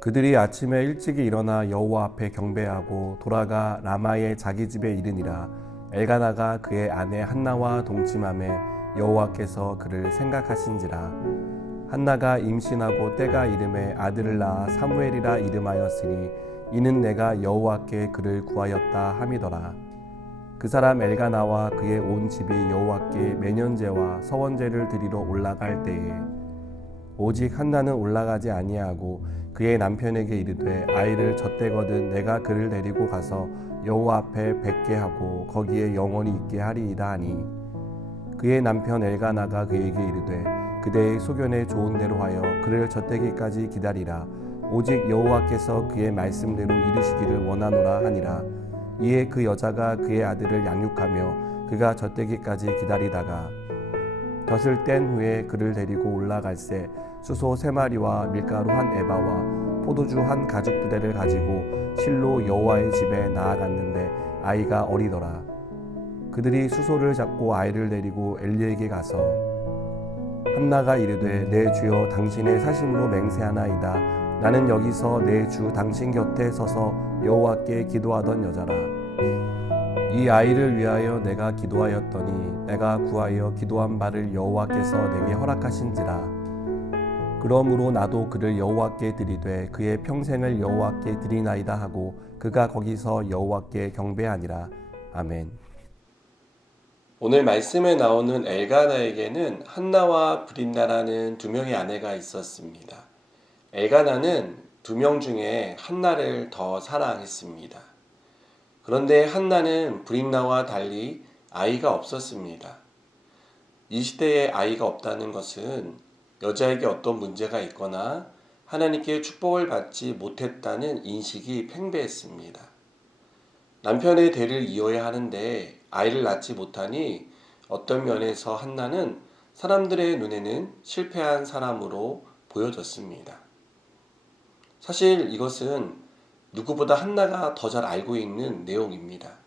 그들이 아침에 일찍이 일어나 여호와 앞에 경배하고 돌아가 라마의 자기 집에 이르니라. 엘가나가 그의 아내 한나와 동침함에 여호와께서 그를 생각하신지라. 한나가 임신하고 때가 이름에 아들을 낳아 사무엘이라 이름하였으니 이는 내가 여호와께 그를 구하였다 함이더라. 그 사람 엘가나와 그의 온 집이 여호와께 매년제와 서원제를 드리러 올라갈 때에 오직 한나는 올라가지 아니하고 그의 남편에게 이르되 아이를 젖대거든 내가 그를 데리고 가서 여호와 앞에 뵙게 하고 거기에 영원히 있게 하리이다 하니, 그의 남편 엘가나가 그에게 이르되 그대의 소견에 좋은 대로 하여 그를 젖대기까지 기다리라. 오직 여호와께서 그의 말씀대로 이루시기를 원하노라 하니라. 이에 그 여자가 그의 아들을 양육하며 그가 젖대기까지 기다리다가 젖을 뗀 후에 그를 데리고 올라갈새 수소 3마리와 밀가루 1에바와 포도주 1가죽부대를 가지고 실로 여호와의 집에 나아갔는데 아이가 어리더라. 그들이 수소를 잡고 아이를 데리고 엘리에게 가서 한나가 이르되 내 주여 당신의 사심으로 맹세하나이다. 나는 여기서 내 주 당신 곁에 서서 여호와께 기도하던 여자라. 이 아이를 위하여 내가 기도하였더니 내가 구하여 기도한 바를 여호와께서 내게 허락하신지라. 그러므로 나도 그를 여호와께 드리되 그의 평생을 여호와께 드리나이다 하고 그가 거기서 여호와께 경배하니라. 아멘. 오늘 말씀에 나오는 엘가나에게는 한나와 브린나라는 2명의 아내가 있었습니다. 엘가나는 2명 중에 한나를 더 사랑했습니다. 그런데 한나는 브린나와 달리 아이가 없었습니다. 이 시대에 아이가 없다는 것은 여자에게 어떤 문제가 있거나 하나님께 축복을 받지 못했다는 인식이 팽배했습니다. 남편의 대를 이어야 하는데 아이를 낳지 못하니 어떤 면에서 한나는 사람들의 눈에는 실패한 사람으로 보여졌습니다. 사실 이것은 누구보다 한나가 더 잘 알고 있는 내용입니다.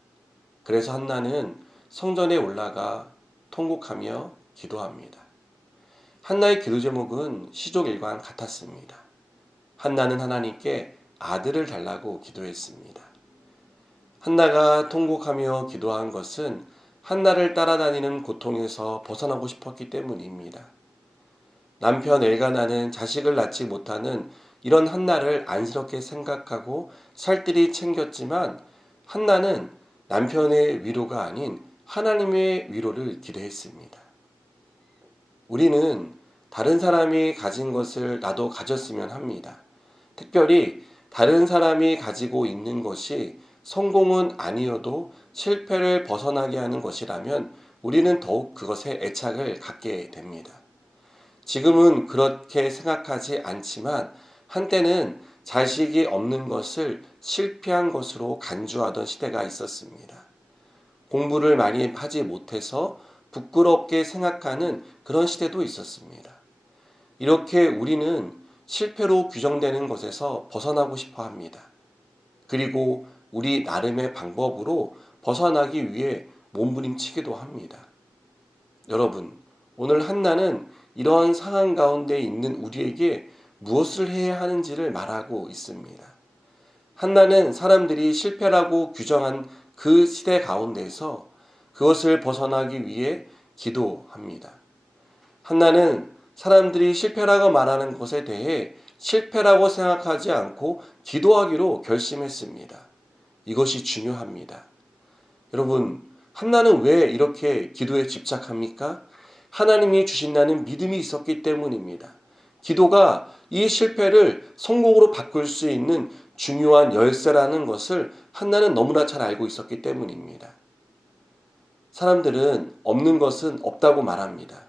그래서 한나는 성전에 올라가 통곡하며 기도합니다. 한나의 기도 제목은 시족일관 같았습니다. 한나는 하나님께 아들을 달라고 기도했습니다. 한나가 통곡하며 기도한 것은 한나를 따라다니는 고통에서 벗어나고 싶었기 때문입니다. 남편 엘가나는 자식을 낳지 못하는 이런 한나를 안쓰럽게 생각하고 살뜰히 챙겼지만 한나는 남편의 위로가 아닌 하나님의 위로를 기도했습니다. 우리는 다른 사람이 가진 것을 나도 가졌으면 합니다. 특별히 다른 사람이 가지고 있는 것이 성공은 아니어도 실패를 벗어나게 하는 것이라면 우리는 더욱 그것에 애착을 갖게 됩니다. 지금은 그렇게 생각하지 않지만 한때는 자식이 없는 것을 실패한 것으로 간주하던 시대가 있었습니다. 공부를 많이 하지 못해서 부끄럽게 생각하는 그런 시대도 있었습니다. 이렇게 우리는 실패로 규정되는 것에서 벗어나고 싶어 합니다. 그리고 우리 나름의 방법으로 벗어나기 위해 몸부림치기도 합니다. 여러분, 오늘 한나는 이러한 상황 가운데 있는 우리에게 무엇을 해야 하는지를 말하고 있습니다. 한나는 사람들이 실패라고 규정한 그 시대 가운데서 그것을 벗어나기 위해 기도합니다. 한나는 사람들이 실패라고 말하는 것에 대해 실패라고 생각하지 않고 기도하기로 결심했습니다. 이것이 중요합니다. 여러분, 한나는 왜 이렇게 기도에 집착합니까? 하나님이 주신다는 믿음이 있었기 때문입니다. 기도가 이 실패를 성공으로 바꿀 수 있는 중요한 열쇠라는 것을 한나는 너무나 잘 알고 있었기 때문입니다. 사람들은 없는 것은 없다고 말합니다.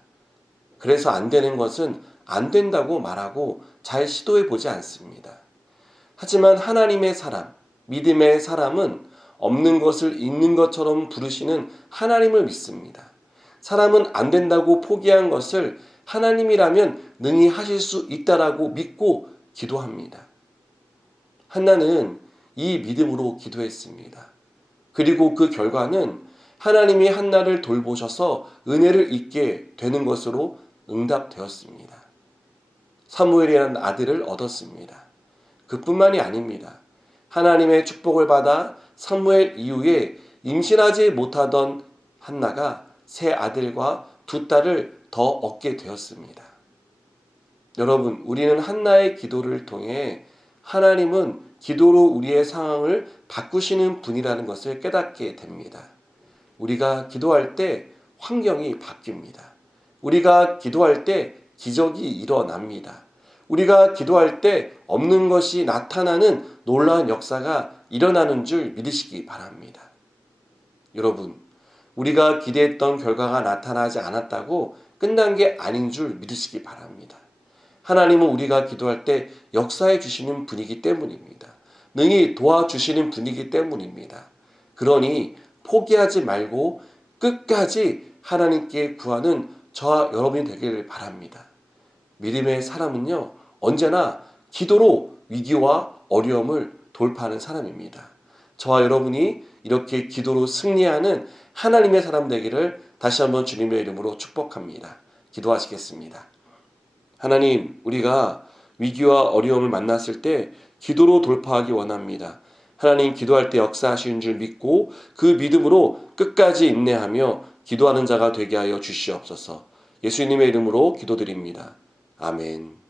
그래서 안 되는 것은 안 된다고 말하고 잘 시도해 보지 않습니다. 하지만 하나님의 사람, 믿음의 사람은 없는 것을 있는 것처럼 부르시는 하나님을 믿습니다. 사람은 안 된다고 포기한 것을 하나님이라면 능히 하실 수 있다라고 믿고 기도합니다. 한나는 이 믿음으로 기도했습니다. 그리고 그 결과는 하나님이 한나를 돌보셔서 은혜를 입게 되는 것으로 응답되었습니다. 사무엘이라는 아들을 얻었습니다. 그뿐만이 아닙니다. 하나님의 축복을 받아 사무엘 이후에 임신하지 못하던 한나가 세 아들과 두 딸을 더 얻게 되었습니다. 여러분, 우리는 한나의 기도를 통해 하나님은 기도로 우리의 상황을 바꾸시는 분이라는 것을 깨닫게 됩니다. 우리가 기도할 때 환경이 바뀝니다. 우리가 기도할 때 기적이 일어납니다. 우리가 기도할 때 없는 것이 나타나는 놀라운 역사가 일어나는 줄 믿으시기 바랍니다. 여러분, 우리가 기대했던 결과가 나타나지 않았다고 끝난 게 아닌 줄 믿으시기 바랍니다. 하나님은 우리가 기도할 때 역사해 주시는 분이기 때문입니다. 능히 도와주시는 분이기 때문입니다. 그러니 포기하지 말고 끝까지 하나님께 구하는 저와 여러분이 되기를 바랍니다. 믿음의 사람은요, 언제나 기도로 위기와 어려움을 돌파하는 사람입니다. 저와 여러분이 이렇게 기도로 승리하는 하나님의 사람 되기를 다시 한번 주님의 이름으로 축복합니다. 기도하시겠습니다. 하나님, 우리가 위기와 어려움을 만났을 때 기도로 돌파하기 원합니다. 하나님, 기도할 때 역사하시는 줄 믿고 그 믿음으로 끝까지 인내하며 기도하는 자가 되게 하여 주시옵소서. 예수님의 이름으로 기도드립니다. 아멘.